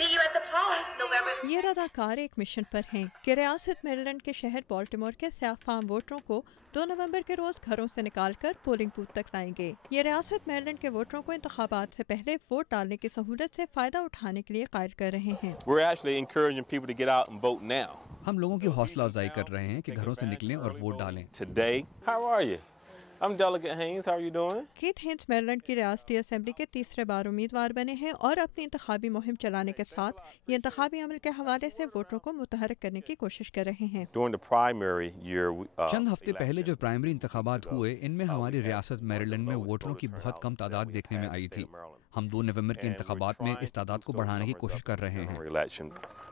یہ اداکار ایک مشن پر ہیں کہ ریاست میریلینڈ کے شہر بالٹیمور کے سیاہ فام ووٹروں کو 2 نومبر کے روز گھروں سے نکال کر پولنگ بوتھ تک لائیں گے۔ یہ ریاست میریلینڈ کے ووٹروں کو انتخابات سے پہلے ووٹ ڈالنے کی سہولت سے فائدہ اٹھانے کے لیے قائل کر رہے ہیں۔ ہم لوگوں کی حوصلہ افزائی کر رہے ہیں کہ گھروں سے نکلیں اور ووٹ ڈالیں۔ کیتھ ہینس میریلینڈ کی ریاستی اسمبلی کے تیسرے بار امیدوار بنے ہیں اور اپنی انتخابی مہم چلانے کے ساتھ یہ انتخابی عمل کے حوالے سے ووٹروں کو متحرک کرنے کی کوشش کر رہے ہیں۔ چند ہفتے پہلے جو پرائمری انتخابات ہوئے ان میں ہماری ریاست میریلینڈ میں ووٹروں کی بہت کم تعداد دیکھنے میں آئی تھی۔ ہم 2 نومبر کے انتخابات میں اس تعداد کو بڑھانے کی کوشش کر رہے ہیں۔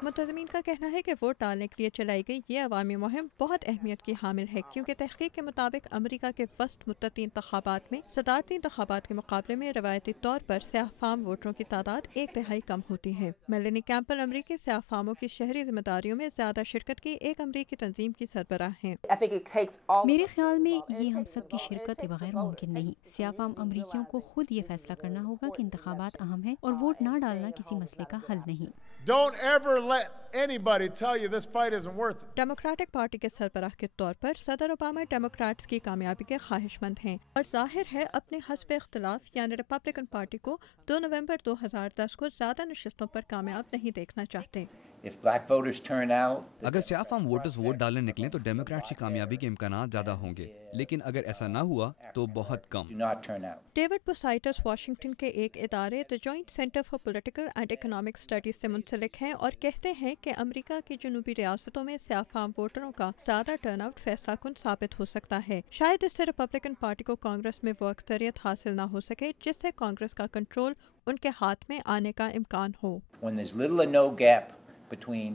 منتظمین کا کہنا ہے کہ ووٹ ڈالنے کے لیے چلائی گئی یہ عوامی مہم بہت اہمیت کی حامل ہے، کیونکہ تحقیق کے مطابق امریکہ کے وسط مدتی انتخابات میں صدارتی انتخابات کے مقابلے میں روایتی طور پر سیاہ فام ووٹروں کی تعداد 1/3 کم ہوتی ہے۔ میلانی کیمپل امریکی سیاہ فاموں کی شہری ذمہ داریوں میں زیادہ شرکت کی ایک امریکی تنظیم کی سربراہ ہیں۔ میرے خیال میں یہ ہم سب کی شرکت کے بغیر ممکن نہیں۔ سیاہ فام امریکیوں کو خود یہ فیصلہ کرنا ہوگا کہ انتخابات اہم ہیں اور ووٹ نہ ڈالنا کسی مسئلے کا حل نہیں۔ ڈیموکریٹک پارٹی کے سربراہ کے طور پر صدر اوباما ڈیموکریٹس کی کامیابی کے خواہش مند ہیں اور ظاہر ہے اپنے حزب اختلاف یعنی ریپبلکن پارٹی کو 2 نومبر 2010 کو زیادہ نشستوں پر کامیاب نہیں دیکھنا چاہتے۔ اگر سیاہ فام ووٹرز ووٹ ڈالنے نکلیں تو ڈیموکریٹس کی کامیابی کے امکانات زیادہ ہوں گے، لیکن اگر ایسا نہ ہوا تو بہت کم۔ ڈیوڈ بوسائٹس واشنگٹن کے ایک ادارے the Joint Center for Political and Economic Studies سے منسلک ہیں اور کہتے ہیں کہ امریکہ کی جنوبی ریاستوں میں سیاہ فام ووٹروں کا زیادہ ٹرن آؤٹ فیصلہ کن ثابت ہو سکتا ہے۔ شاید اس سے ریپبلکن پارٹی کو کانگریس میں وہ اکثریت حاصل نہ ہو سکے جس سے کانگریس کا کنٹرول ان کے ہاتھ میں آنے کا امکان ہو۔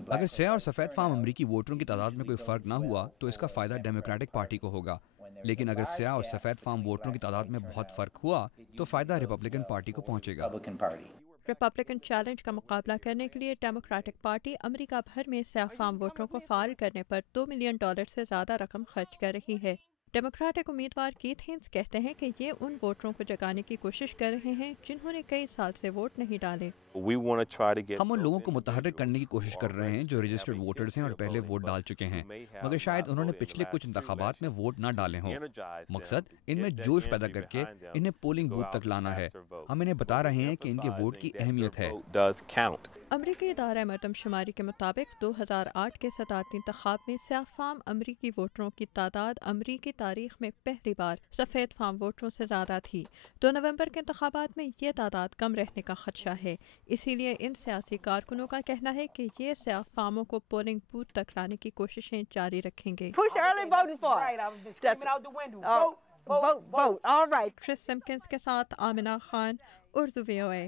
اگر سیاہ اور سفید فام امریکی ووٹروں کی تعداد میں کوئی فرق نہ ہوا تو اس کا فائدہ ڈیموکریٹک پارٹی کو ہوگا، لیکن اگر سیاہ اور سفید فام ووٹروں کی تعداد میں بہت فرق ہوا تو فائدہ ریپبلکن پارٹی کو پہنچے گا۔ ریپبلکن چیلنج کا مقابلہ کرنے کے لیے ڈیموکریٹک پارٹی امریکہ بھر میں سیاہ فام ووٹروں کو فعال کرنے پر $2 ملین سے زیادہ رقم خرچ کر رہی ہے۔ ڈیموکریٹک امیدوار کیتھ ہینس کہتے ہیں کہ یہ ان ووٹروں کو جگانے کی کوشش کر رہے ہیں جنہوں نے کئی سال سے ووٹ نہیں ڈالے۔ ہم ان لوگوں کو متحرک کرنے کی کوشش کر رہے ہیں جو رجسٹرڈ ووٹرز ہیں اور پہلے ووٹ ڈال چکے ہیں مگر شاید انہوں نے پچھلے کچھ انتخابات میں ووٹ نہ ڈالے ہوں۔ مقصد ان میں جوش پیدا کر کے انہیں پولنگ بوتھ تک لانا ہے۔ ہم انہیں بتا رہے ہیں کہ ان کے ووٹ کی اہمیت ہے۔ امریکی ادارہ مردم شماری کے مطابق 2008 کے صدارتی انتخاب میں سیاہ فام امریکی ووٹروں کی تعداد امریکی تاریخ میں پہلی بار سفید فام ووٹروں سے زیادہ تھی۔ 2 نومبر کے انتخابات میں یہ تعداد کم رہنے کا خدشہ ہے، اسی لیے ان سیاسی کارکنوں کا کہنا ہے کہ یہ سیاہ فاموں کو پولنگ بوتھ تک لانے کی کوششیں جاری رکھیں گے۔ کرس سمکنز کے ساتھ آمنہ خان، اردو VOA۔